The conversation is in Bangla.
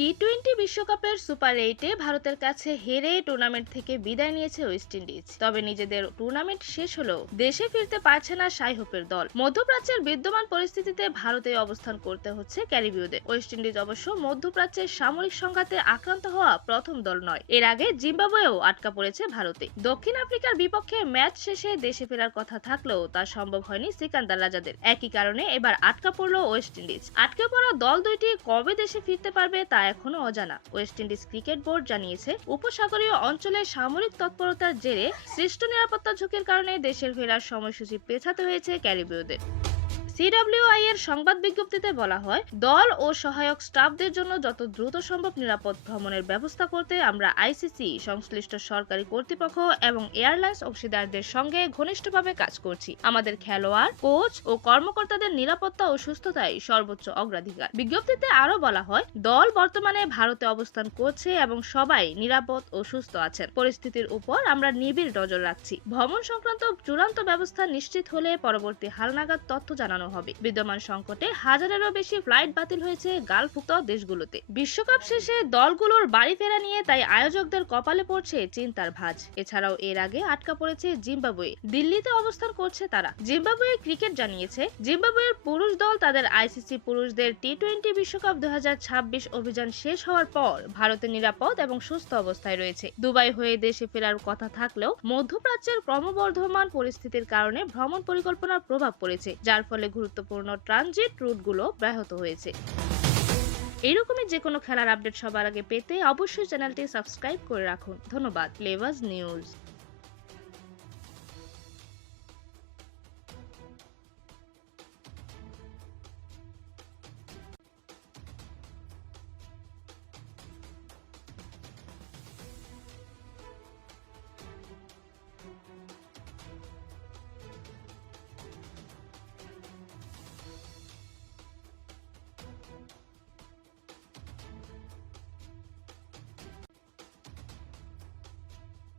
টি-20 বিশ্বকাপের সুপার 8-এ ভারতের কাছে হেরে টুর্নামেন্ট থেকে বিদায় নিয়েছে ওয়েস্ট ইন্ডিজ। তবে নিজেদের টুর্নামেন্ট শেষ হলেও দেশে ফিরতে পারছে না শাই হোপের দল। মধ্যপ্রাচ্যের বিদ্যমান পরিস্থিতিতে ভারতে অবস্থান করতে হচ্ছে ক্যারিবীয়দের। ওয়েস্ট ইন্ডিজ অবশ্য মধ্যপ্রাচ্যের সামরিক সংঘাতে আক্রান্ত হওয়া প্রথম দল নয়। এর আগে জিম্বাবুয়েও আটকা পড়েছে ভারতে। দক্ষিণ আফ্রিকার বিপক্ষে ম্যাচ শেষে দেশে ফেরার কথা থাকলেও তা সম্ভব হয়নি সিকান্দার রাজাদের। একই কারণে এবার আটকা পড়ল ওয়েস্ট ইন্ডিজ। আটকে পড়া দল দুইটি কবে দেশে ফিরতে পারবে তা এখনো অজানা। ওয়েস্ট ইন্ডিজ ক্রিকেট বোর্ড জানিয়েছে, উপসাগরীয় অঞ্চলে সামরিক তৎপরতার জেরে সৃষ্ট নিরাপত্তা ঝুঁকির কারণে দেশের ফেরার সময়সূচি পেছাতে হয়েছে ক্যারিবীয়দের। সিডব্লিউআই এর সংবাদ বিজ্ঞপ্তিতে বলা হয়, দল ও সহায়ক স্টাফদের জন্য যত দ্রুত সম্ভব নিরাপদ ভ্রমণের ব্যবস্থা করতে আমরা আইসিসি, সংশ্লিষ্ট সরকারি কর্তৃপক্ষ এবং এয়ারলাইন্স অংশীদারদের সঙ্গে ঘনিষ্ঠভাবে কাজ করছি। আমাদের খেলোয়াড়, কোচ ও কর্মকর্তাদের নিরাপত্তা ও সুস্থতাই সর্বোচ্চ অগ্রাধিকার। বিজ্ঞপ্তিতে আরো বলা হয়, দল বর্তমানে ভারতে অবস্থান করছে এবং সবাই নিরাপদ ও সুস্থ আছেন। পরিস্থিতির উপর আমরা নিবিড় নজর রাখছি। ভ্রমণ সংক্রান্ত চূড়ান্ত ব্যবস্থা নিশ্চিত হলে পরবর্তী হালনাগাদ তথ্য জানানো হবে। বিদ্যমান সংকটে হাজারেরও বেশি ফ্লাইট বাতিল হয়েছে গালফভুক্ত দেশগুলোতে। বিশ্বকাপ শেষে দলগুলোর বাড়ি ফেরা নিয়ে তাই আয়োজকদের কপালে পড়ছে চিন্তার ভাঁজ। এছাড়াও এর আগে আটকা পড়েছে জিম্বাবুয়ে। দিল্লিতে অবস্থান করছে তারা। জিম্বাবুয়ে ক্রিকেট জানিয়েছে, জিম্বাবুয়ের পুরুষ দল তাদের আইসিসি পুরুষদের টি-20 বিশ্বকাপ 2026 অভিযান শেষ হওয়ার পর ভারতে নিরাপদ এবং সুস্থ অবস্থায় রয়েছে। দুবাই হয়ে দেশে ফেরার কথা থাকলেও মধ্যপ্রাচ্যের ক্রমবর্ধমান পরিস্থিতির কারণে ভ্রমণ পরিকল্পনার প্রভাব পড়েছে, যার ফলে গুরুত্বপূর্ণ ট্রানজিট রুটগুলো ব্যাহত হয়েছে। এরকমই যে কোনো খেলার আপডেট সবার আগে পেতে অবশ্যই চ্যানেলটি সাবস্ক্রাইব করে রাখুন। ধন্যবাদ। Flavours news.